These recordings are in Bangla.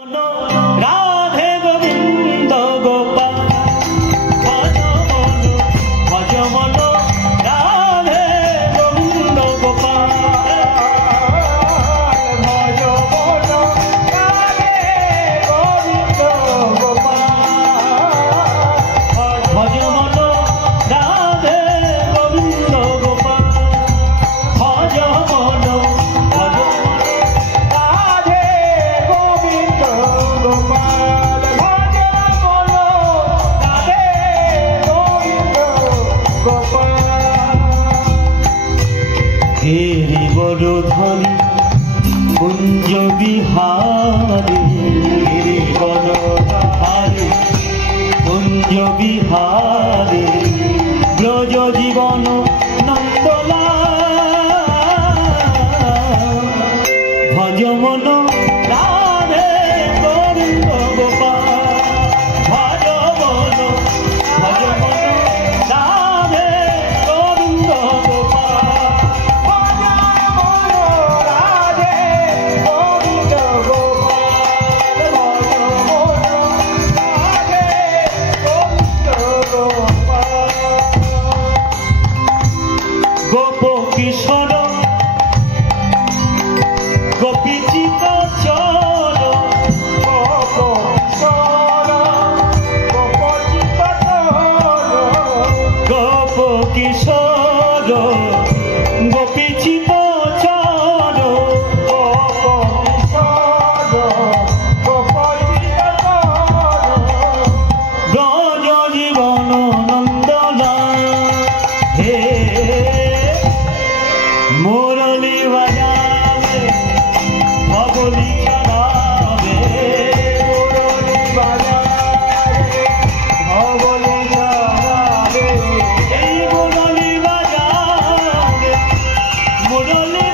রাধে গোবিন্দ গোপাল ভজ মন রাধে গোবিন্দ গোপাল ভজ মন রাধে গোবিন্দ গোপাল ভজ মন রাধে গোবিন্দ গোপাল ভজ মন হেরি বড়ধারী কুঞ্জ বিহারী হেরি বড়ধারী কুঞ্জ বিহারী ব্রজ জীবন নন্দলা ভজ মন রাধে গোবিন্দ গোপাল ভজ মন রাধে গোবিন্দ গোপ কিশোর গোপীচিত চর গোপ কিশোর গোপচিত গোপ কিশোর গোপীচিত চর গোপ কিশোর গোপচিত ব্রজ জীবন নন্দলা হে মুরলী বাজাবে ভবলি চড়াবে মুরলী বাজাবে ভবলি চড়াবে এই মুরলী বাজাবে মুরলী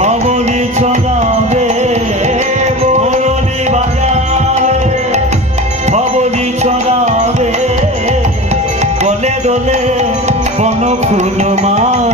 ভবলি চড়াবে মুরলী বাজাবে ভবলি চড়াবে দলে দলে বনফুল মা